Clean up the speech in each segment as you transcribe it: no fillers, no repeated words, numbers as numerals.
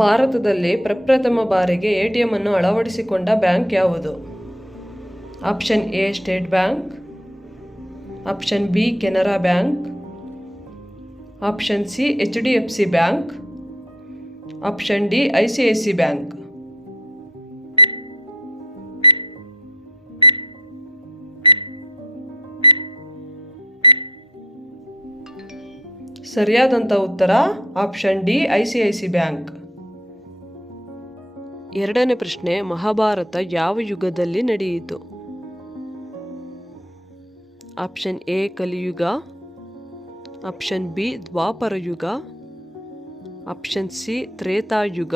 ಭಾರತದಲ್ಲಿ ಪ್ರಪ್ರಥಮ ಬಾರಿಗೆ ಎ.ಟಿ.ಎಂ ಅನ್ನು ಅಳವಡಿಸಿಕೊಂಡ ಬ್ಯಾಂಕ್ ಯಾವುದು? Option A state bank, option B Canara bank, option C HDFC bank, option D ICICI bank. ಸರಿಯಾದಂಥ ಉತ್ತರ ಆಪ್ಷನ್ ಡಿ ICICI ಬ್ಯಾಂಕ್. ಎರಡನೇ ಪ್ರಶ್ನೆ, ಮಹಾಭಾರತ ಯಾವ ಯುಗದಲ್ಲಿ ನಡೆಯಿತು? ಆಪ್ಷನ್ ಎ ಕಲಿಯುಗ, ಆಪ್ಷನ್ ಬಿ ದ್ವಾಪರ ಯುಗ, option C Treta Yuga,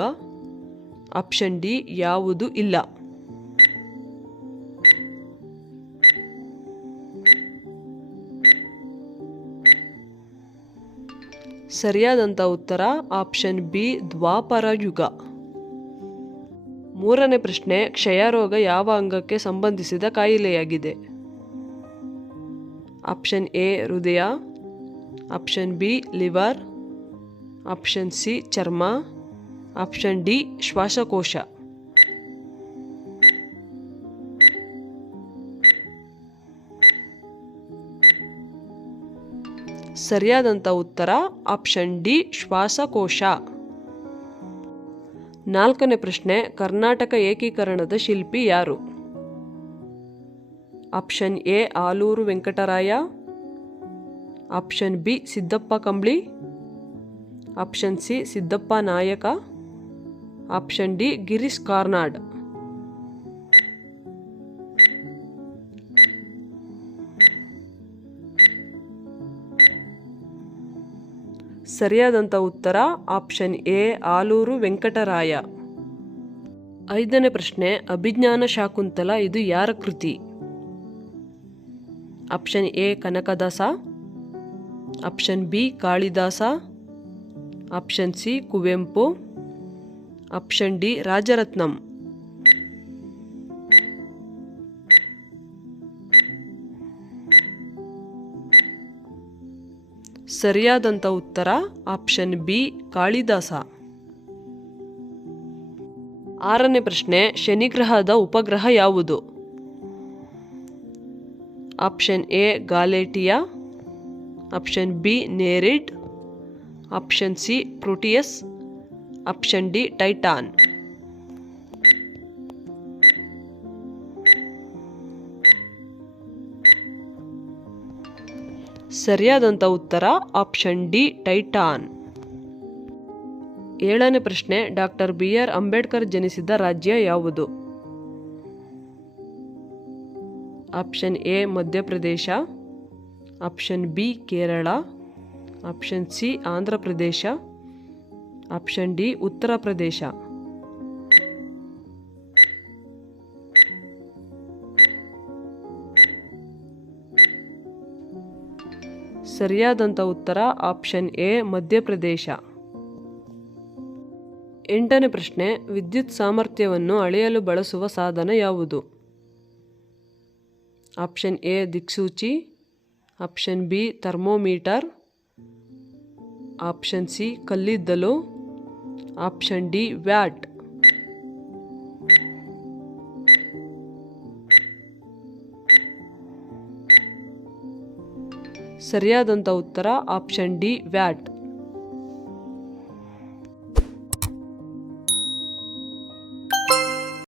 option D ಯಾವುದು ಇಲ್ಲ. ಸರಿಯಾದಂಥ ಉತ್ತರ ಆಪ್ಷನ್ ಬಿ ದ್ವಾಪರ ಯುಗ. ಮೂರನೇ ಪ್ರಶ್ನೆ, ಕ್ಷಯರೋಗ ಯಾವ ಅಂಗಕ್ಕೆ ಸಂಬಂಧಿಸಿದ ಕಾಯಿಲೆಯಾಗಿದೆ? ಆಪ್ಷನ್ ಎ ಹೃದಯ, option B liver, option C ಚರ್ಮ, ಆಪ್ಷನ್ ಡಿ ಶ್ವಾಸಕೋಶ. ಸರಿಯಾದಂಥ ಉತ್ತರ ಆಪ್ಷನ್ ಡಿ ಶ್ವಾಸಕೋಶ. ನಾಲ್ಕನೇ ಪ್ರಶ್ನೆ, ಕರ್ನಾಟಕ ಏಕೀಕರಣದ ಶಿಲ್ಪಿ ಯಾರು? Option A Aluru Venkataraya, option B Siddappa Kambli, option C Siddappa Nayaka, option D Girish Karnad. ಸರಿಯಾದಂಥ ಉತ್ತರ ಆಪ್ಷನ್ ಎ ಆಲೂರು ವೆಂಕಟರಾಯ. ಐದನೇ ಪ್ರಶ್ನೆ, ಅಭಿಜ್ಞಾನ ಶಾಕುಂತಲ ಇದು ಯಾರ ಕೃತಿ? Option A Kanakadasa, option B Kalidasa, option C Kuvempu, option D Rajaratnam. ಸರಿಯಾದಂಥ ಉತ್ತರ ಆಪ್ಷನ್ ಬಿ ಕಾಳಿದಾಸ. ಆರನೇ ಪ್ರಶ್ನೆ, ಶನಿಗ್ರಹದ ಉಪಗ್ರಹ ಯಾವುದು? Option A Galatea, option B Nereid, option C Proteus, option D Titan. ಸರಿಯಾದಂಥ ಉತ್ತರ ಆಪ್ಷನ್ ಡಿ ಟೈಟಾನ್. ಏಳನೇ ಪ್ರಶ್ನೆ, ಡಾಕ್ಟರ್ BR ಅಂಬೇಡ್ಕರ್ ಜನಿಸಿದ ರಾಜ್ಯ ಯಾವುದು? Option A Madhya Pradesh, option B Kerala, option C Andhra Pradesh, option D Uttar Pradesh. ಸರಿಯಾದಂಥ ಉತ್ತರ ಆಪ್ಷನ್ ಎ ಮಧ್ಯಪ್ರದೇಶ. ಎಂಟನೇ ಪ್ರಶ್ನೆ, ವಿದ್ಯುತ್ ಸಾಮರ್ಥ್ಯವನ್ನು ಅಳೆಯಲು ಬಳಸುವ ಸಾಧನ ಯಾವುದು? ಆಪ್ಷನ್ ಎ ದಿಕ್ಸೂಚಿ, option B thermometer, option C ಕಲ್ಲಿದ್ದಲು, ಆಪ್ಷನ್ ಡಿ ವ್ಯಾಟ್. ಸರಿಯಾದಂಥ ಉತ್ತರ ಆಪ್ಷನ್ ಡಿ ವ್ಯಾಟ್.